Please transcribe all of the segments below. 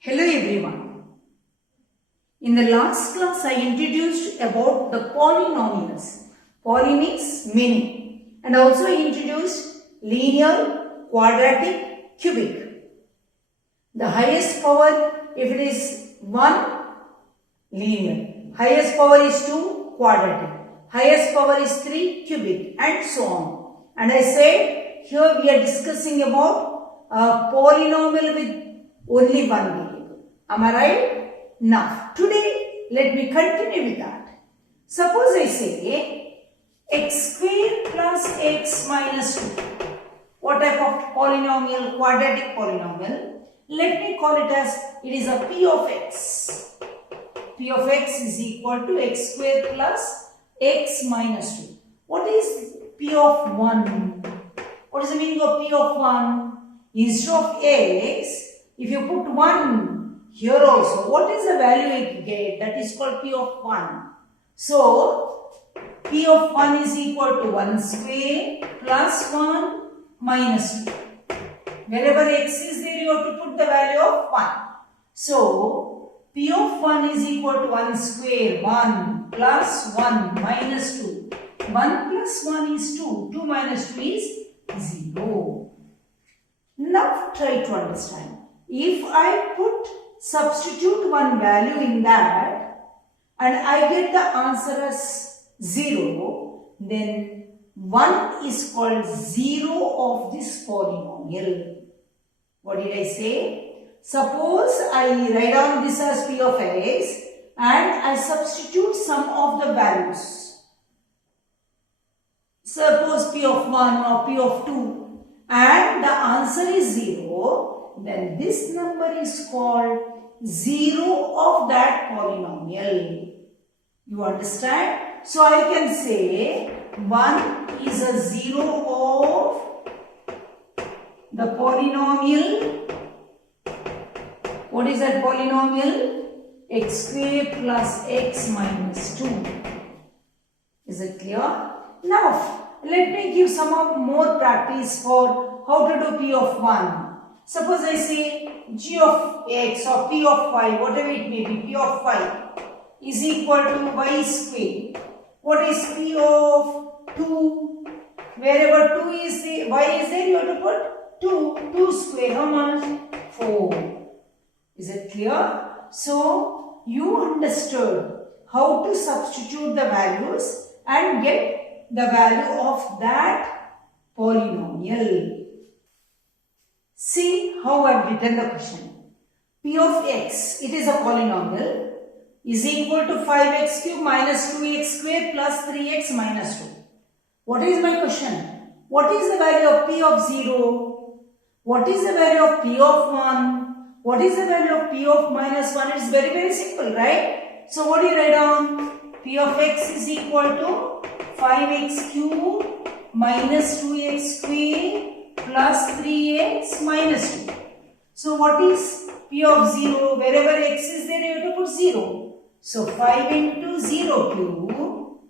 Hello everyone. In the last class I introduced about the polynomials. Poly means many, and also I introduced linear, quadratic, cubic. The highest power, if it is 1, linear. Highest power is 2, quadratic. Highest power is 3, cubic, and so on. And I said here we are discussing about a polynomial with only one variable. Am I right? Now, today let me continue with that. Suppose I say x square plus x minus 2. What type of polynomial? Quadratic polynomial. Let me call it as, it is a p of x. P of x is equal to x square plus x minus 2. What is p of 1? What is the meaning of p of 1? Instead of x, if you put 1 here also, what is the value you get? That is called p of 1. So, p of 1 is equal to 1 square plus 1 minus 2. Wherever x is there, you have to put the value of 1. So, p of 1 is equal to 1 square, 1 plus 1 minus 2. 1 plus 1 is 2. 2 minus 2 is 0. Now, try to understand. If I substitute one value in that and I get the answer as 0, then 1 is called 0 of this polynomial. What did I say? Suppose I write down this as p of x and I substitute some of the values. Suppose p of 1 or p of 2 and the answer is 0. Then this number is called 0 of that polynomial. You understand? So I can say 1 is a 0 of the polynomial. What is that polynomial? X square plus x minus 2. Is it clear? Now, let me give some more practice for how to do p of 1. Suppose I say g of x or p of y, whatever it may be, p of y is equal to y square. What is p of 2? Wherever 2 is there, y is there, you have to put 2. 2 square, how much? 4. Is it clear? So, you understood how to substitute the values and get the value of that polynomial. See how I have written the question. P of x, it is a polynomial, is equal to 5x cube minus 2x square plus 3x minus 2. What is my question? What is the value of p of 0? What is the value of p of 1? What is the value of p of minus 1? It is very, very simple, right? So what do you write down? P of x is equal to 5x cube minus 2x square plus 3x minus 2. So what is p of 0? Wherever x is there, you have to put 0. So 5 into 0 cube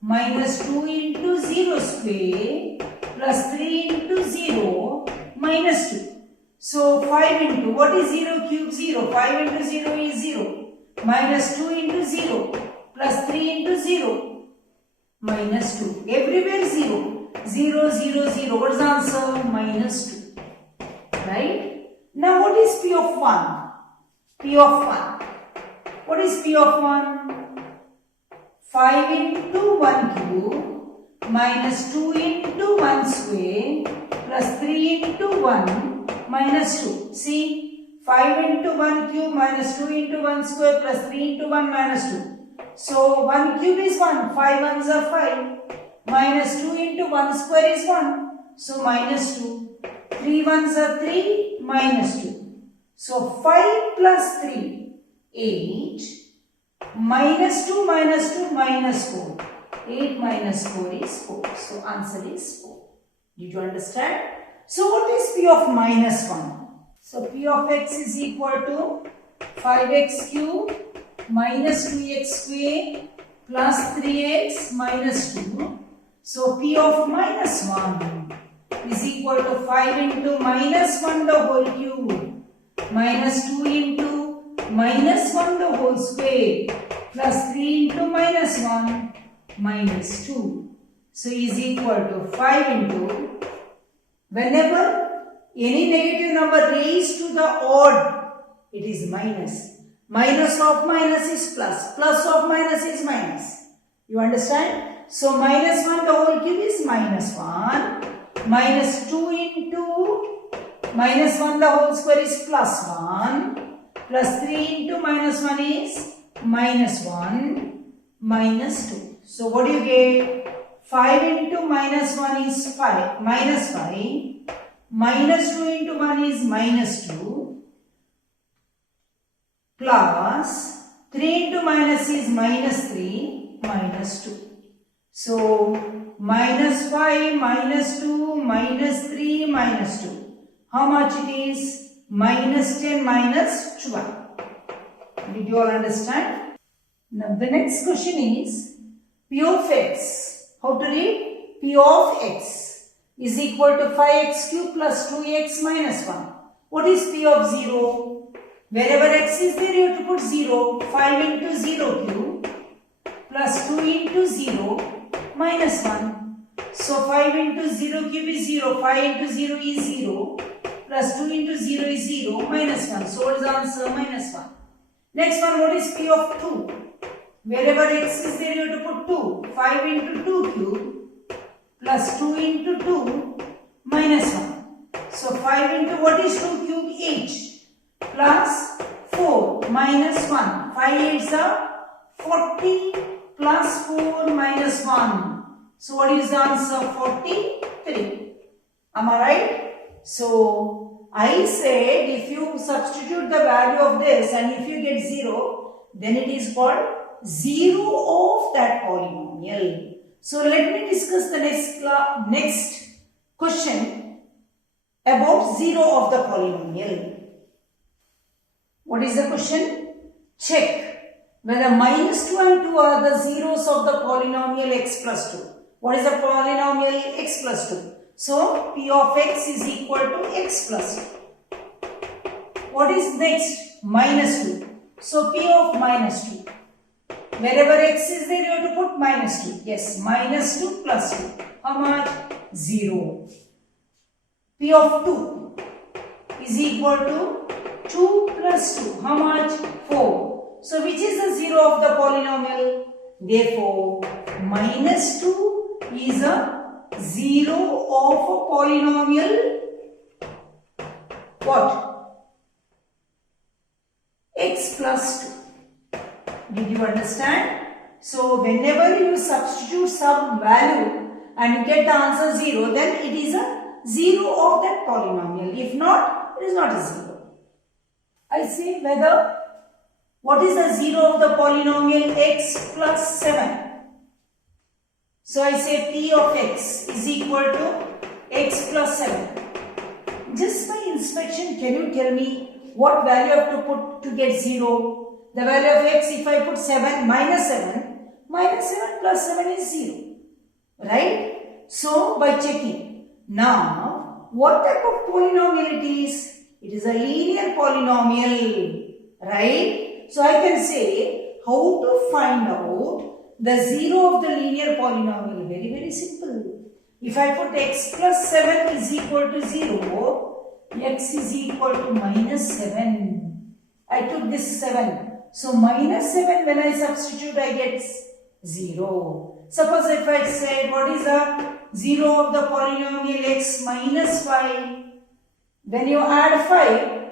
minus 2 into 0 square plus 3 into 0 minus 2. So 5 into, what is 0 cube? 0. 5 into 0 is 0. Minus 2 into 0 plus 3 into 0 minus 2. Everywhere 0. 0, 0, 0. What is the answer? Minus 2. Right? Now what is p of 1? P of 1. What is p of 1? 5 into 1 cube minus 2 into 1 square plus 3 into 1 minus 2. See, 5 into 1 cube minus 2 into 1 square plus 3 into 1 minus 2. So 1 cube is 1. 5 ones are 5. Minus 2 into 1 square is 1. So minus 2. 3 ones are 3. Minus 2. So 5 plus 3, 8. Minus 2 minus 2 minus 4. 8 minus 4 is 4. So answer is 4. Did you understand? So what is p of minus 1? So p of x is equal to 5x cube minus 2x square plus 3x minus 2. So p of minus 1 is equal to 5 into minus 1 the whole cube minus 2 into minus 1 the whole square plus 3 into minus 1 minus 2. So is equal to 5 into, whenever any negative number raised to the odd, it is minus. Minus of minus is plus. Plus of minus is minus. You understand? So minus 1 the whole cube is minus 1. Minus 2 into minus 1 the whole square is plus 1. Plus 3 into minus 1 is minus 1 minus 2. So what do you get? 5 into minus 1 is 5. Minus 5. Minus 2 into 1 is minus 2. Plus 3 into minus is minus 3 minus 2. So minus 5 minus 2 minus 3 minus 2. How much it is? Minus 10 minus 12. Did you all understand? Now the next question is P of x. How to read? P of x is equal to 5x cube plus 2x minus 1. What is P of 0? Wherever x is there, you have to put 0. 5 into 0 cube plus 2 into 0 minus 1. So 5 into 0 cube is 0. 5 into 0 is 0. Plus 2 into 0 is 0. Minus 1. So what is the answer? Minus 1. Next one, what is P of 2? Wherever x is there, you have to put 2. 5 into 2 cube plus 2 into 2 minus 1. So 5 into what is 2 cube? 8. Plus 4 minus 1. 5 8s are 40 plus 4 minus 1. So what is the answer? 43. Am I right? So I said if you substitute the value of this and if you get 0, then it is called 0 of that polynomial. So let me discuss the next question about 0 of the polynomial. What is the question? Check whether minus 2 and 2 are the zeros of the polynomial x plus 2. What is the polynomial x plus 2? So P of x is equal to x plus 2. What is next? Minus 2. So P of minus 2. Wherever x is there, you have to put minus 2. Yes, minus 2 plus 2. How much? 0. P of 2 is equal to 2 plus 2. How much? 4. So which is the 0 of the polynomial? Therefore, minus 2 is a 0 of a polynomial. What? X plus 2. Did you understand? So whenever you substitute some value and you get the answer 0, then it is a 0 of that polynomial. If not, it is not a 0. I say whether what is the 0 of the polynomial x plus 7. So I say P of x is equal to x plus 7. Just by inspection, can you tell me what value I have to put to get 0? The value of x, if I put 7, minus 7 plus 7 is 0. Right? So by checking. Now, what type of polynomial it is? It is a linear polynomial. Right? So I can say how to find out the 0 of the linear polynomial. Very, very simple. If I put x plus 7 is equal to 0, x is equal to minus 7. I took this 7. So minus 7, when I substitute, I get 0. Suppose if I said what is the 0 of the polynomial x minus 5. When you add 5,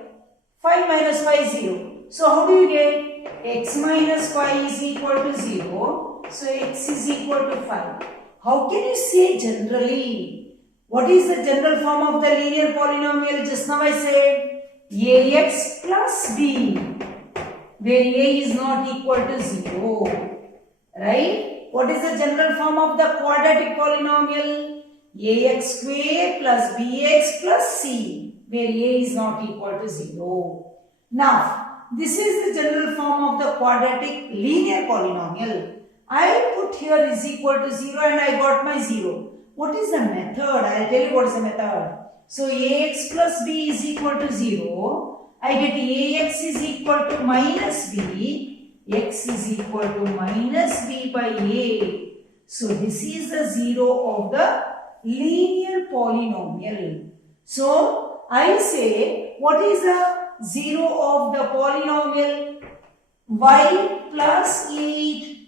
5 minus 5 is 0. So how do you get? X minus 5 is equal to 0. So x is equal to 5. How can you say generally? What is the general form of the linear polynomial? Just now I said ax plus b, where a is not equal to 0. Right? What is the general form of the quadratic polynomial? Ax square plus bx plus c, where a is not equal to 0. Now, this is the general form of the quadratic linear polynomial. I put here is equal to 0 and I got my 0. What is the method? I will tell you what is the method. So, ax plus b is equal to 0 I get ax is equal to minus b, x is equal to minus b by a. So this is the 0 of the linear polynomial. So I say, what is the 0 of the polynomial? Y plus 8.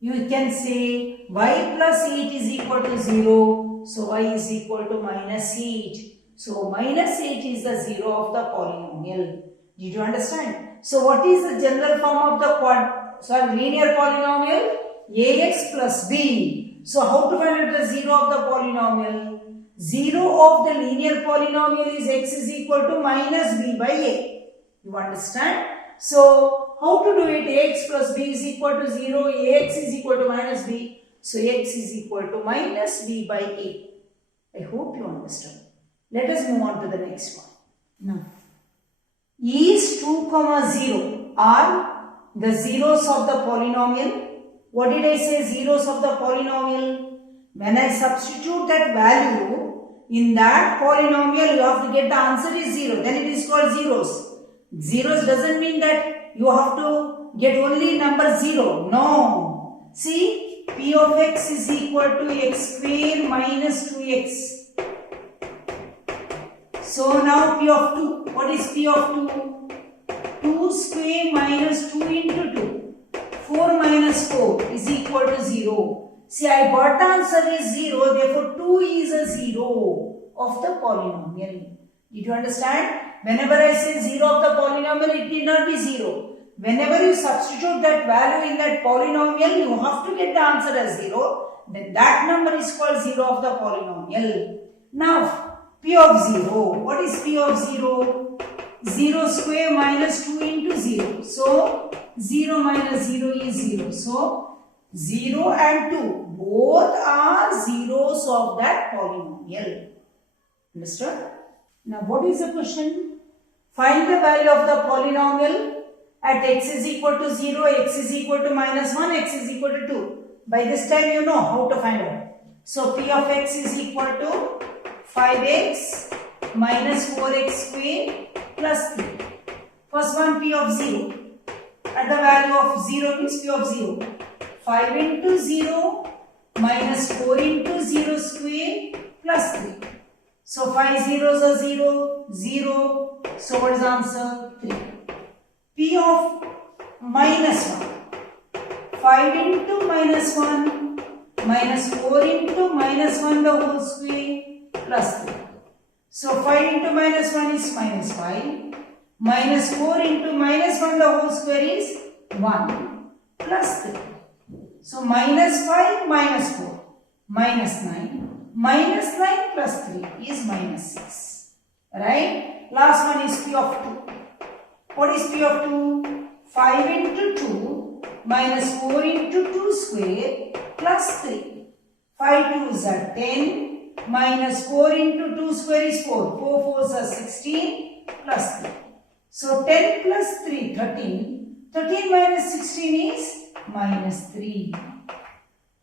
You can say y plus 8 is equal to 0. So y is equal to minus 8. So minus 8 is the 0 of the polynomial. Did you understand? So what is the general form of the linear polynomial? Ax plus b. So how to find out the 0 of the polynomial? 0 of the linear polynomial is x is equal to minus b by a. You understand? So how to do it? Ax plus b is equal to 0, ax is equal to minus b. So x is equal to minus b by a. I hope you understood. Let us move on to the next one. Now, is 2, 0 are the zeros of the polynomial. What did I say? Zeros of the polynomial. When I substitute that value in that polynomial, you have to get the answer is 0. Then it is called zeros. Zeros doesn't mean that you have to get only number 0. No. See, p of x is equal to x square minus 2x. So now p of 2. What is p of 2? 2 square minus 2 into 2. 4 minus 4 is equal to 0. See, I got the answer is 0. Therefore, 2 is a 0 of the polynomial. Did you understand? Whenever I say 0 of the polynomial, it need not be 0. Whenever you substitute that value in that polynomial, you have to get the answer as 0. Then that number is called 0 of the polynomial. Now, p of 0. What is p of 0? 0 square minus 2 into 0. So, 0 minus 0 is 0. So, 0 and 2 both are zeros of that polynomial. Understood? Now, what is the question? Find the value of the polynomial at x is equal to 0, x is equal to minus 1, x is equal to 2. By this time, you know how to find out. So, p of x is equal to 5x minus 4x square plus 3. First one, p of 0. At the value of 0 means p of 0. 5 into 0 minus 4 into 0 square plus 3. So 5 zeros are 0, 0. So what is the answer? 3. P of minus 1. 5 into minus 1 minus 4 into minus 1 the whole square plus 3. So 5 into minus 1 is minus 5. Minus 4 into minus 1 the whole square is 1 plus 3. So minus 5 minus 4 minus 9. Minus 9 plus 3 is minus 6. Right? Last one is p of 2. What is p of 2? 5 into 2 minus 4 into 2 square plus 3. 5 2s are 10 minus 4 into 2 square is 4. 4 4s are 16 plus 3. So 10 plus 3, 13. 13 minus 16 is minus 3.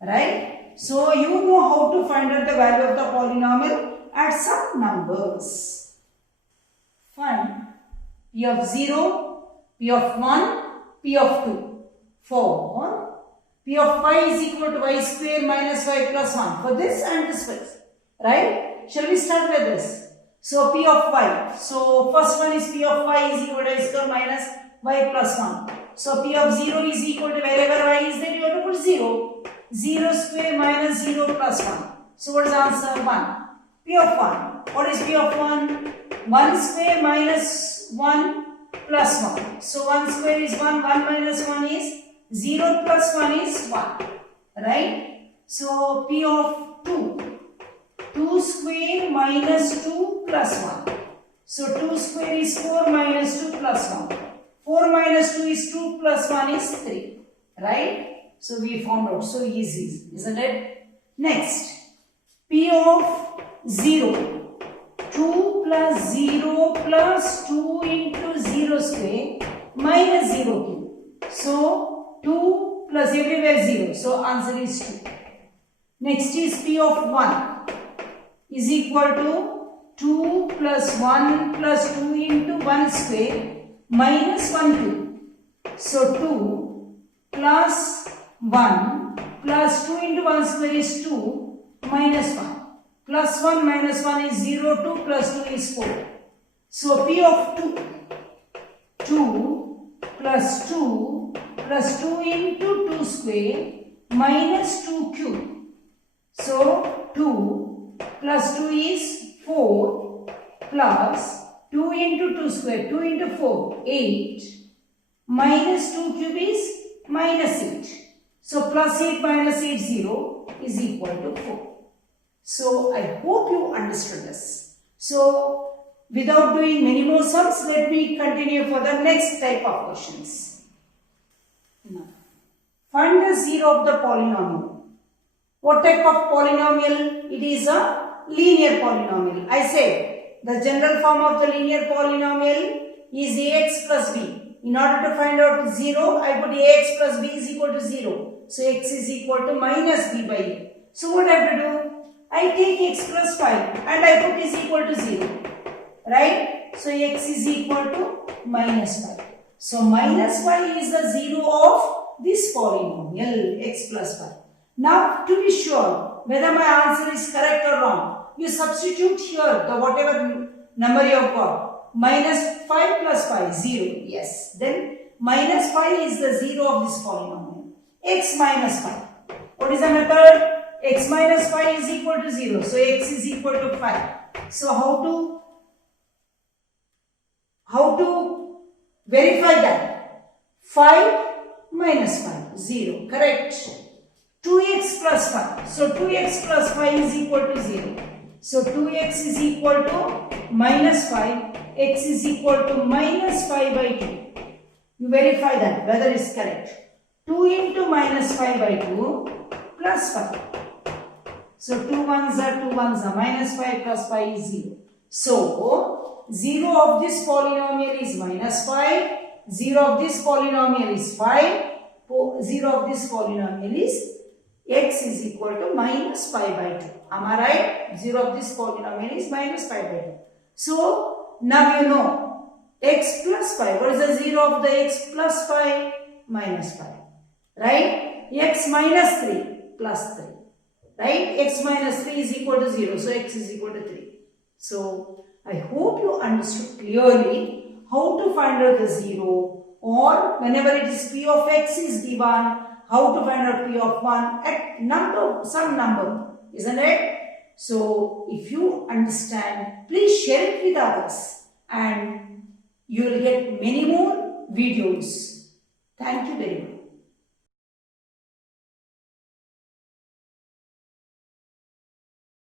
Right? So you know how to find out the value of the polynomial at some numbers. Find p of 0, p of 1, p of 2. For p of y is equal to y square minus y plus 1. For this and this place. Right? Shall we start with this? So p of y. So first one is p of y is equal to y square minus y plus 1. So p of 0 is equal to wherever y is there you have to put 0. 0 square minus 0 plus 1. So what is the answer? 1. P of 1. What is P of 1? 1 square minus 1 plus 1. So 1 square is 1. 1 minus 1 is 0 plus 1 is 1. Right? So P of 2. 2 square minus 2 plus 1. So 2 square is 4 minus 2 plus 1. 4 minus 2 is 2 plus 1 is 3. Right? So we found out. So easy, isn't it? Next. P of 0. 2 plus 0 plus 2 into 0 square minus 0 cube. So 2 plus everywhere 0. So answer is 2. Next is P of 1 is equal to 2 plus 1 plus 2 into 1 square minus 1 cube. So 2 plus 1 plus 2 into 1 square is 2 minus 1. Plus 1 minus 1 is 0, 2 plus 2 is 4. So P of 2 plus 2 plus 2 into 2 square minus 2 cube. So 2 plus 2 is 4 plus 2 into 2 square, 2 into 4, 8 minus 2 cube is minus 8. So plus 8 minus 8, 0 is equal to 4. So I hope you understood this. So without doing many more sums, let me continue for the next type of questions. Now, find the zero of the polynomial. What type of polynomial? It is a linear polynomial. I said the general form of the linear polynomial is ax plus b. In order to find out 0, I put ax plus b is equal to 0. So x is equal to minus b by a. So what I have to do? I take x plus 5 and I put is equal to 0. Right? So x is equal to minus 5. So minus 5 is the zero of this polynomial x plus 5. Now to be sure whether my answer is correct or wrong, you substitute here the whatever number you have got. Minus 5 plus 5, 0. Yes. Then minus 5 is the zero of this polynomial. X minus 5. What is the method? X minus 5 is equal to 0. So x is equal to 5. So how to verify that? 5 minus 5, 0. Correct. 2x plus 5. So 2x plus 5 is equal to 0. So 2x is equal to minus 5. X is equal to minus 5 by 2. You verify that whether it's correct. 2 into minus 5 by 2 plus 5. So 2 ones are minus 5 plus 5 is 0. So 0 of this polynomial is minus 5. 0 of this polynomial is 5. 0 of this polynomial is x is equal to minus 5 by 2. Am I right? 0 of this polynomial is minus 5 by 2. So now you know x plus 5. What is the 0 of the x plus 5? Minus 5. Right? X minus 3 plus 3. Right? X minus 3 is equal to 0. So x is equal to 3. So I hope you understood clearly how to find out the 0, or whenever it is p of x is given, how to find out p of 1 at some number. Isn't it? So if you understand, please share it with others and you will get many more videos. Thank you very much.